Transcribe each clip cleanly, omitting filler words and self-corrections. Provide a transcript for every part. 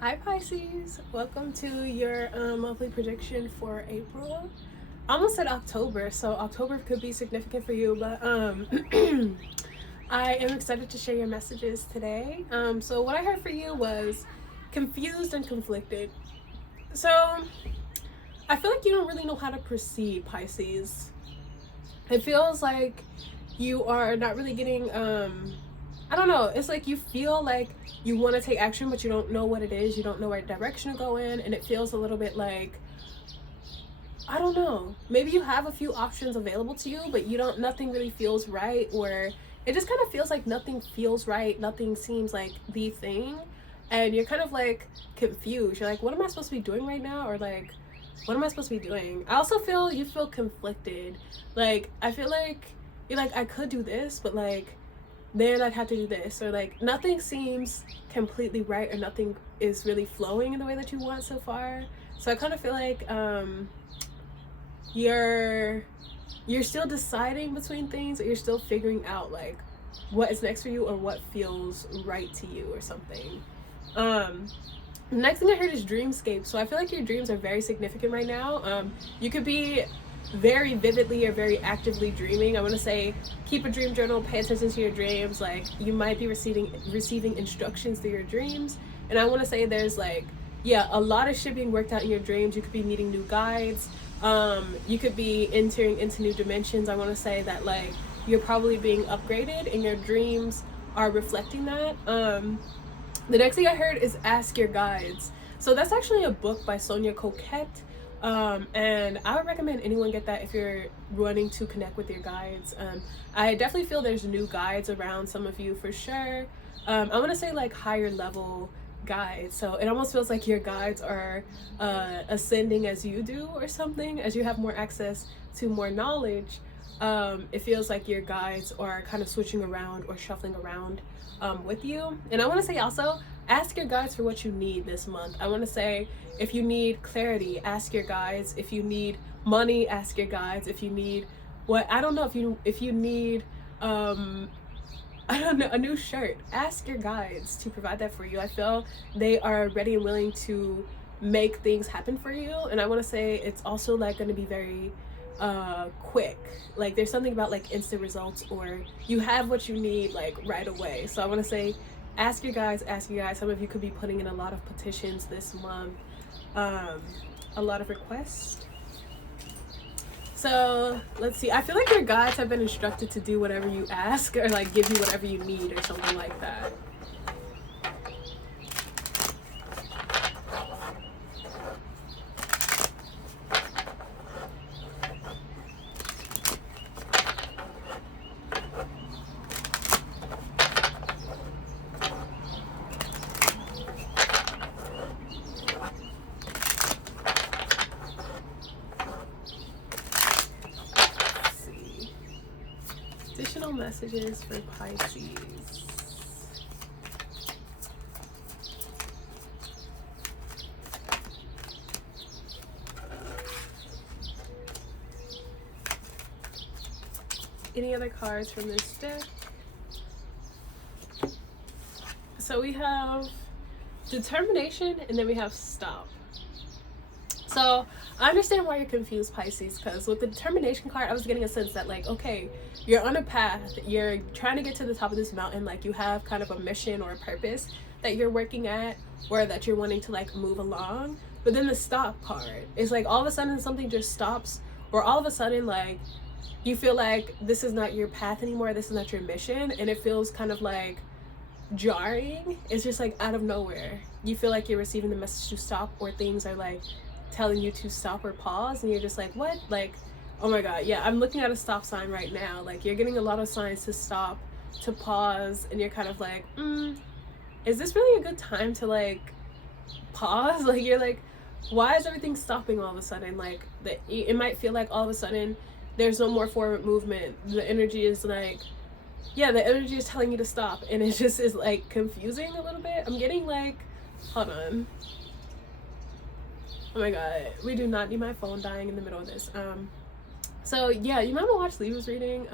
Hi Pisces, welcome to your monthly prediction for April. I almost said October, so October could be significant for you, but I am excited to share your messages today. So what I heard for you was confused and conflicted. So I feel like you don't really know how to proceed, Pisces. It feels like you are not really getting I don't know, it's like you feel like you want to take action but you don't know what it is, you don't know what direction to go in, and it feels a little bit like, I don't know, maybe you have a few options available to you but you don't, nothing really feels right, or it just kind of feels like nothing feels right, nothing seems like the thing, and you're kind of like confused. You're like, what am I supposed to be doing right now, or like, what am I supposed to be doing? I also feel you feel conflicted. Like, I feel like you're like, I could do this, but like, then I'd have to do this, or like, nothing seems completely right, or nothing is really flowing in the way that you want so far. So I kind of feel like you're still deciding between things, or you're still figuring out like what is next for you or what feels right to you or something. Next thing I heard is dreamscape. So I feel like your dreams are very significant right now. You could be very vividly or very actively dreaming. I want to say keep a dream journal, pay attention to your dreams. Like, you might be receiving instructions through your dreams. And I want to say there's like, yeah, a lot of shit being worked out in your dreams. You could be meeting new guides. You could be entering into new dimensions. I want to say that like you're probably being upgraded and your dreams are reflecting that. The next thing I heard is ask your guides. So that's actually a book by Sonia Coquette. And I would recommend anyone get that if you're wanting to connect with your guides. I definitely feel there's new guides around some of you for sure. I want to say like higher level guides. So it almost feels like your guides are ascending as you do or something, as you have more access to more knowledge. It feels like your guides are kind of switching around or shuffling around with you. And I want to say also, ask your guides for what you need this month. I want to say, if you need clarity, ask your guides. If you need money, ask your guides. If you need I don't know, if you need I don't know, a new shirt, ask your guides to provide that for you. I feel they are ready and willing to make things happen for you. And I want to say it's also like going to be very quick. Like, there's something about like instant results, or you have what you need like right away. So I want to say ask your guides. Some of you could be putting in a lot of petitions this month, a lot of requests. So let's see, I feel like your guides have been instructed to do whatever you ask, or like give you whatever you need or something like that. Additional messages for Pisces. Any other cards from this deck? So we have determination, and then we have stop. So I understand why you're confused, Pisces, because with the determination card, I was getting a sense that like, okay, you're on a path, you're trying to get to the top of this mountain, like you have kind of a mission or a purpose that you're working at, or that you're wanting to like move along. But then the stop card is like, all of a sudden something just stops, or all of a sudden like you feel like this is not your path anymore, this is not your mission, and it feels kind of like jarring. It's just like out of nowhere you feel like you're receiving the message to stop, or things are like telling you to stop or pause, and you're just like, what? Like, oh my god, yeah, I'm looking at a stop sign right now. Like, you're getting a lot of signs to stop, to pause, and you're kind of like, is this really a good time to like pause? Like, you're like, why is everything stopping all of a sudden? Like, it might feel like all of a sudden there's no more forward movement. The energy is like, yeah, the energy is telling you to stop, and it just is like confusing a little bit. I'm getting like, hold on, oh my god, we do not need my phone dying in the middle of this. So yeah, you might want to watch Libra's reading,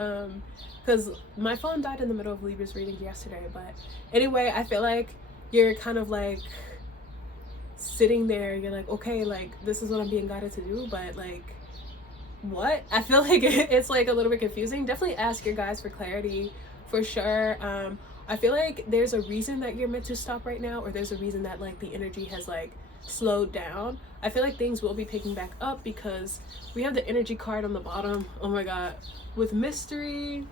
because my phone died in the middle of Libra's reading yesterday. But anyway, I feel like you're kind of like sitting there, you're like, okay, like this is what I'm being guided to do, but like what? I feel like it's like a little bit confusing. Definitely ask your guides for clarity for sure. I feel like there's a reason that you're meant to stop right now, or there's a reason that like the energy has like slowed down. I feel like things will be picking back up because we have the energy card on the bottom. Oh my god, with mystery,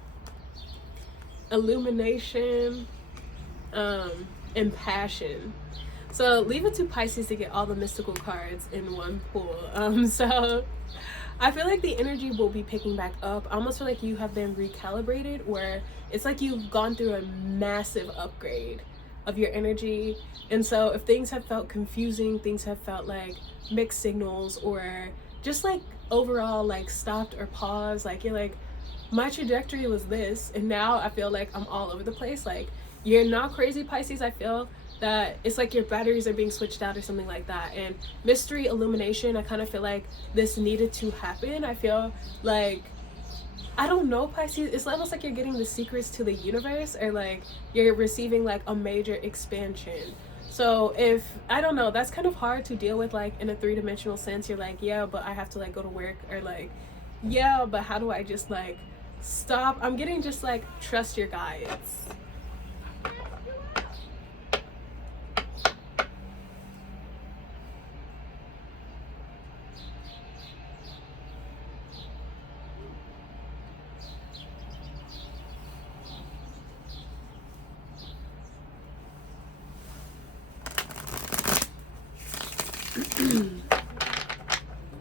illumination, and passion. So leave it to Pisces to get all the mystical cards in one pool. So I feel like the energy will be picking back up. I almost feel like you have been recalibrated, where it's like you've gone through a massive upgrade of your energy. And so if things have felt confusing, things have felt like mixed signals, or just like overall like stopped or paused, like you're like, my trajectory was this and now I feel like I'm all over the place. Like, you're not crazy, Pisces. I feel that it's like your batteries are being switched out or something like that. And mystery, illumination, I kind of feel like this needed to happen. I feel like, I don't know, Pisces, it's almost like you're getting the secrets to the universe, or like you're receiving like a major expansion. So if, I don't know, that's kind of hard to deal with, like in a three-dimensional sense. You're like, yeah, but I have to like go to work, or like, yeah, but how do I just like stop? I'm getting just like, trust your guides.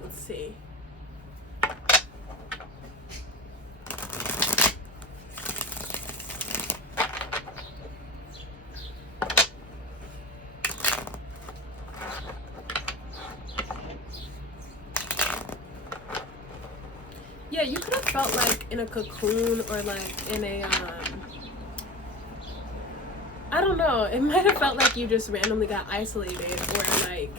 Let's see. Yeah, you could have felt like in a cocoon, or like in a I don't know, it might have felt like you just randomly got isolated, or like,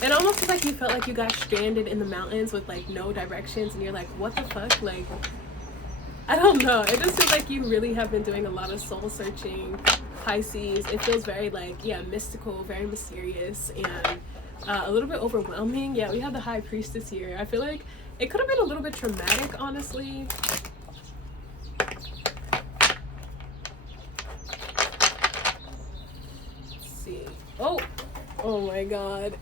it almost feels like you felt like you got stranded in the mountains with like no directions, and you're like, what the fuck? Like, I don't know, it just feels like you really have been doing a lot of soul searching, Pisces. It feels very like, yeah, mystical, very mysterious, and a little bit overwhelming. Yeah, we have the High Priestess here. I feel like it could have been a little bit traumatic, honestly. Let's see. Oh my god.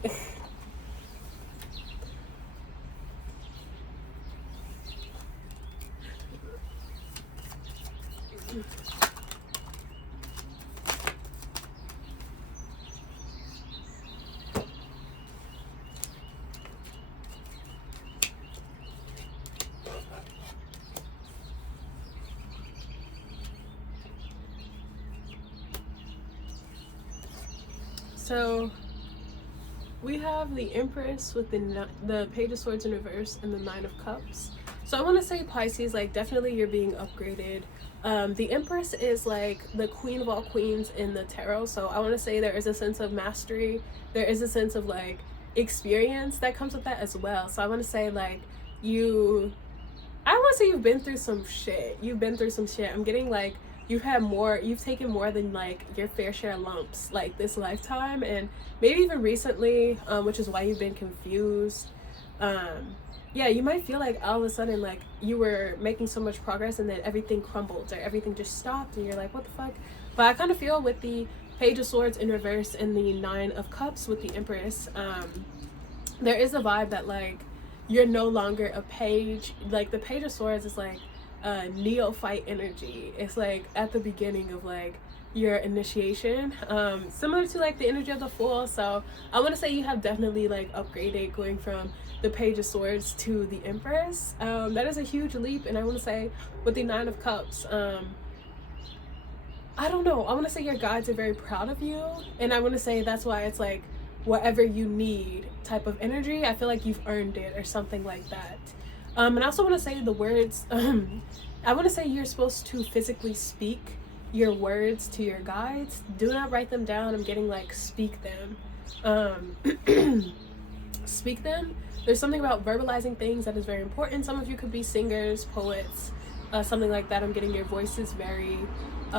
So we have the Empress with the Page of Swords in reverse and the Nine of Cups. So I want to say, Pisces, like definitely you're being upgraded. The Empress is like the queen of all queens in the tarot. So I want to say there is a sense of mastery. There is a sense of like experience that comes with that as well. So I want to say like I want to say you've been through some shit. You've been through some shit. I'm getting like you've taken more than like your fair share of lumps like this lifetime, and maybe even recently, which is why you've been confused. Yeah, you might feel like all of a sudden like you were making so much progress and then everything crumbled, or everything just stopped, and you're like, what the fuck? But I kind of feel with the Page of Swords in reverse and the Nine of Cups with the Empress, there is a vibe that like you're no longer a page. Like the Page of Swords is like neophyte energy. It's like at the beginning of like your initiation, similar to like the energy of the Fool. So I want to say you have definitely like upgraded, going from the Page of Swords to the Empress. That is a huge leap. And I want to say with the Nine of Cups, I don't know, I want to say your guides are very proud of you, and I want to say that's why it's like whatever you need type of energy, I feel like you've earned it or something like that. And I also want to say the words, I want to say you're supposed to physically speak your words to your guides. Do not write them down. I'm getting like speak them. Speak them. There's something about verbalizing things that is very important. Some of you could be singers, poets, something like that. I'm getting your voice is very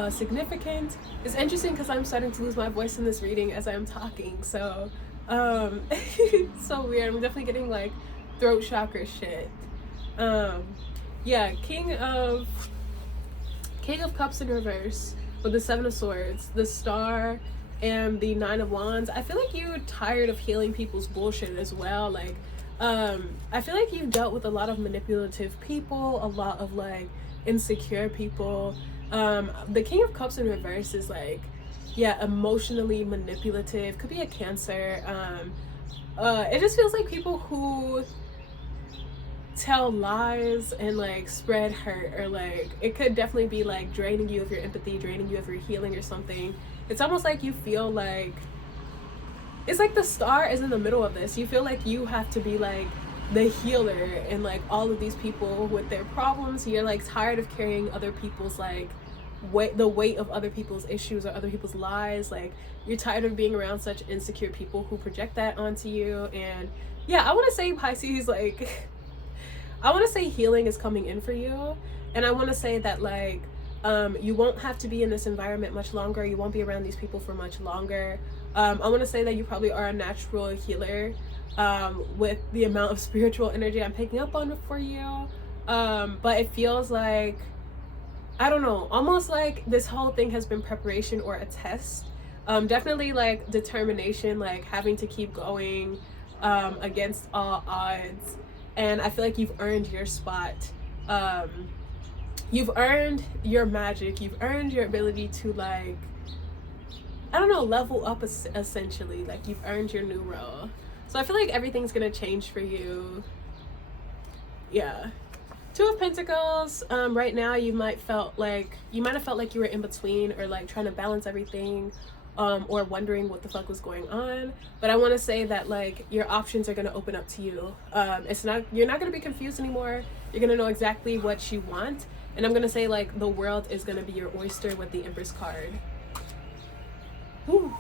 significant. It's interesting because I'm starting to lose my voice in this reading as I'm talking, so so weird. I'm definitely getting like throat chakra shit. Yeah, King of Cups in reverse with the Seven of Swords, the Star, and the Nine of Wands. I feel like you're tired of healing people's bullshit as well. Like, I feel like you've dealt with a lot of manipulative people, a lot of like insecure people. The King of Cups in reverse is like, yeah, emotionally manipulative. Could be a Cancer. It just feels like people who tell lies and like spread hurt, or like it could definitely be like draining you of your empathy, draining you of your healing or something. It's almost like you feel like it's like the Star is in the middle of this. You feel like you have to be like the healer, and like all of these people with their problems, you're like tired of carrying other people's like the weight of other people's issues or other people's lies. Like you're tired of being around such insecure people who project that onto you. And yeah, I want to say, Pisces, like I want to say healing is coming in for you, and I want to say that like you won't have to be in this environment much longer. You won't be around these people for much longer. I want to say that you probably are a natural healer with the amount of spiritual energy I'm picking up on for you. But it feels like, I don't know, almost like this whole thing has been preparation or a test. Definitely like determination, like having to keep going against all odds. And I feel like you've earned your spot. You've earned your magic. You've earned your ability to like, I don't know, level up essentially. Like you've earned your new role. So I feel like everything's gonna change for you. Yeah. Two of Pentacles. Right now you might have felt like you were in between, or like trying to balance everything. Or wondering what the fuck was going on. But I want to say that like your options are going to open up to you. You're not going to be confused anymore. You're going to know exactly what you want. And I'm going to say like the world is going to be your oyster with the Empress card. Whew.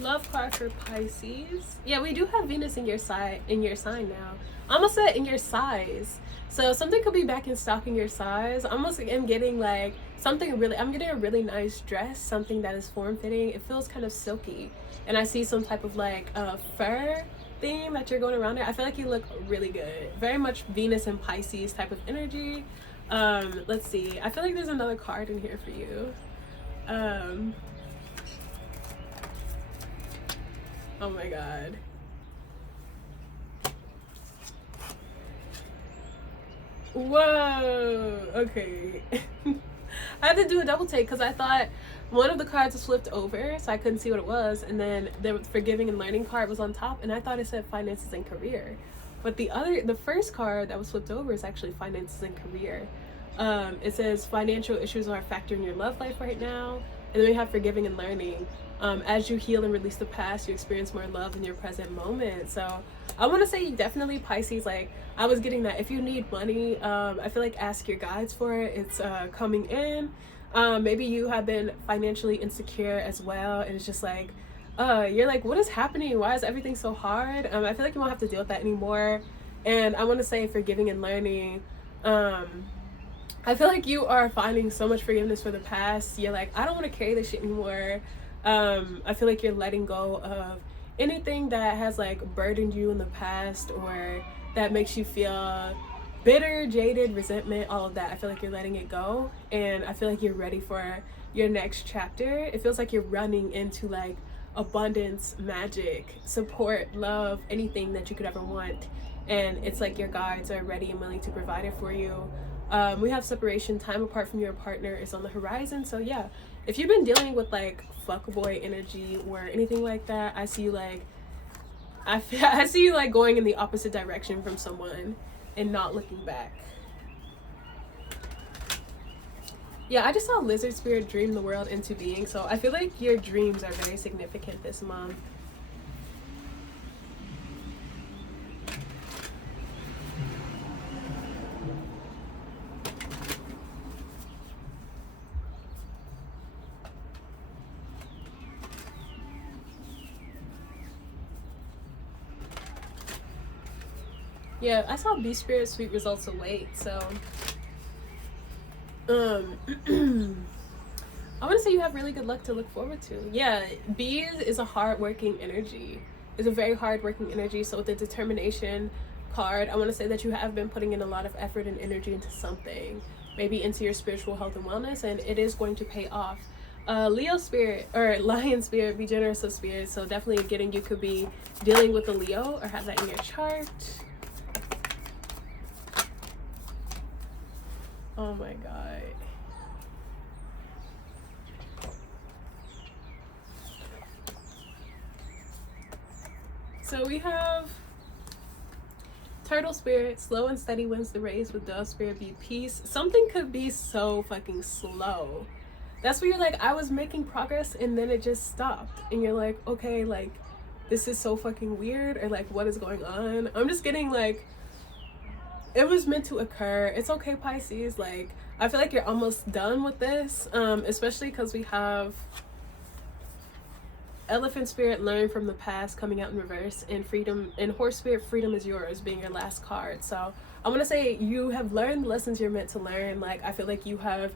Love card for Pisces. Yeah, we do have Venus in your sign now. I almost said in your size. So something could be back in stock in your size. I'm getting like something really, I'm getting a really nice dress, something that is form-fitting. It feels kind of silky. And I see some type of like fur theme that you're going around there. I feel like you look really good. Very much Venus and Pisces type of energy. Let's see. I feel like there's another card in here for you. Oh my god. Whoa. Okay. I had to do a double take because I thought one of the cards was flipped over, so I couldn't see what it was, and then the forgiving and learning card was on top, and I thought it said finances and career. But the first card that was flipped over is actually finances and career. It says financial issues are a factor in your love life right now, and then we have forgiving and learning. As you heal and release the past, you experience more love in your present moment. So I want to say definitely Pisces, like I was getting that if you need money, I feel like ask your guides for it. It's coming in. Maybe you have been financially insecure as well, and it's just like you're like, what is happening? Why is everything so hard? I feel like you won't have to deal with that anymore. And I want to say forgiving and learning. I feel like you are finding so much forgiveness for the past. You're like, I don't want to carry this shit anymore. I feel like you're letting go of anything that has like burdened you in the past, or that makes you feel bitter, jaded, resentment, all of that. I feel like you're letting it go, and I feel like you're ready for your next chapter. It feels like you're running into like abundance, magic, support, love, anything that you could ever want, and it's like your guides are ready and willing to provide it for you. We have separation, time apart from your partner is on the horizon. So yeah, if you've been dealing with like fuckboy energy or anything like that, I see you like I see you like going in the opposite direction from someone and not looking back. Yeah, I just saw lizard spirit dream the world into being, so I feel like your dreams are very significant this month. Yeah, I saw bee spirit sweet results await, so I want to say you have really good luck to look forward to. Yeah, bees is a hard-working energy. It's a very hard-working energy. So with the determination card, I want to say that you have been putting in a lot of effort and energy into something, maybe into your spiritual health and wellness, and it is going to pay off. Leo spirit or lion spirit, be generous of spirit. So definitely getting, you could be dealing with a Leo or have that in your chart. Oh my god. So we have turtle spirit, slow and steady wins the race. With dove spirit, be peace. Something could be so fucking slow. That's where you're like, I was making progress and then it just stopped. And you're like, okay, like, this is so fucking weird, or like, what is going on? I'm just getting like, it was meant to occur. It's okay, Pisces. Like, I feel like you're almost done with this, especially because we have elephant spirit, learn from the past, coming out in reverse, and freedom, and horse spirit, freedom is yours, being your last card. So I want to say you have learned the lessons you're meant to learn. Like, I feel like you have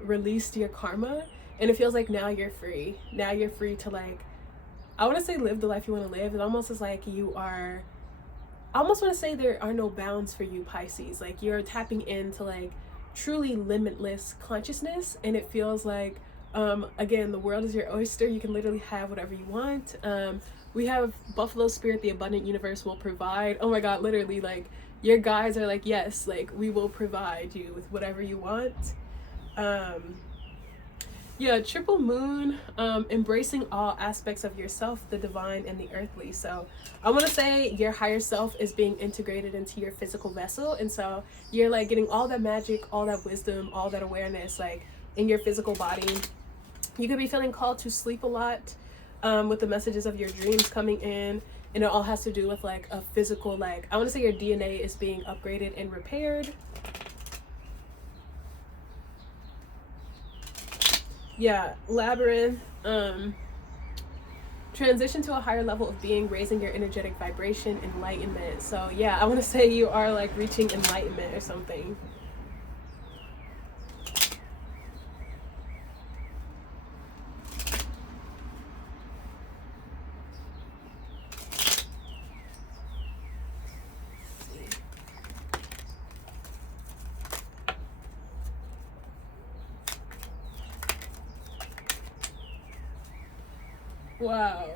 released your karma, and it feels like now you're free. Now you're free to, like, I want to say live the life you want to live. It almost is like you are, I almost want to say there are no bounds for you, Pisces. Like, you're tapping into like truly limitless consciousness, and it feels like again, the world is your oyster. You can literally have whatever you want. We have Buffalo Spirit, the abundant universe will provide. Oh my god, literally, like, your guides are like, yes, like, we will provide you with whatever you want. Yeah, triple moon, embracing all aspects of yourself, the divine and the earthly. So I want to say your higher self is being integrated into your physical vessel, and so you're like getting all that magic, all that wisdom, all that awareness, like, in your physical body. You could be feeling called to sleep a lot, with the messages of your dreams coming in, and it all has to do with like a physical, like, I want to say your DNA is being upgraded and repaired. Yeah, labyrinth, transition to a higher level of being, raising your energetic vibration, enlightenment. So yeah, I want to say you are like reaching enlightenment or something. Wow.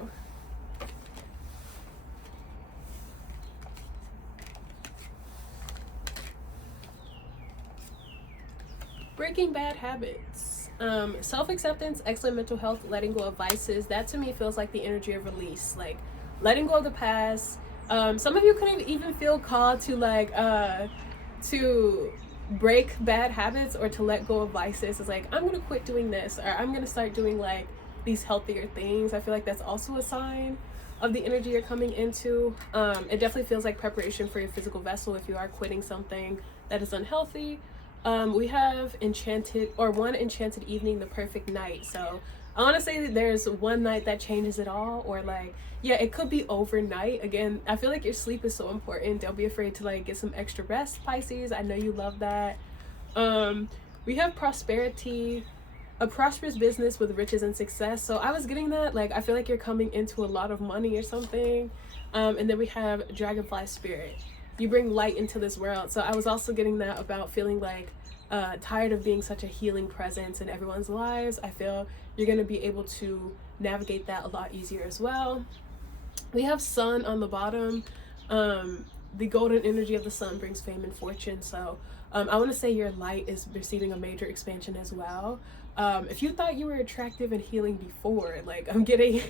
Breaking bad habits. Self-acceptance, excellent mental health, letting go of vices. That to me feels like the energy of release. Like, letting go of the past. Some of you couldn't even feel called to like to break bad habits or to let go of vices. It's like, I'm gonna quit doing this, or I'm gonna start doing like these healthier things. I feel like that's also a sign of the energy you're coming into. It definitely feels like preparation for your physical vessel if you are quitting something that is unhealthy. We have enchanted, or one enchanted evening, the perfect night. So I want to say that there's one night that changes it all, or like, yeah, it could be overnight. Again, I feel like your sleep is so important. Don't be afraid to like get some extra rest, Pisces. I know you love that. We have prosperity, a prosperous business with riches and success. So I was getting that, like, I feel like you're coming into a lot of money or something. And then we have dragonfly spirit. You bring light into this world. So I was also getting that about feeling like tired of being such a healing presence in everyone's lives. I feel you're going to be able to navigate that a lot easier as well. We have sun on the bottom. The golden energy of the sun brings fame and fortune. So I want to say your light is receiving a major expansion as well. If you thought you were attractive and healing before, like, I'm getting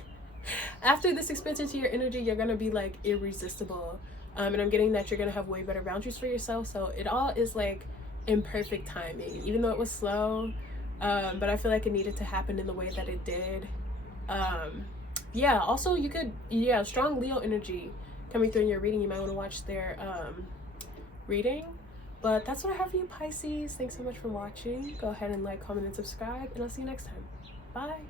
After this expands into your energy, you're gonna be like irresistible. And I'm getting that you're gonna have way better boundaries for yourself. So it all is like in perfect timing, even though it was slow. But I feel like it needed to happen in the way that it did. Yeah, also you could, yeah, strong Leo energy coming through in your reading. You might want to watch their reading. But that's what I have for you, Pisces. Thanks so much for watching. Go ahead and like, comment, and subscribe, and I'll see you next time. Bye.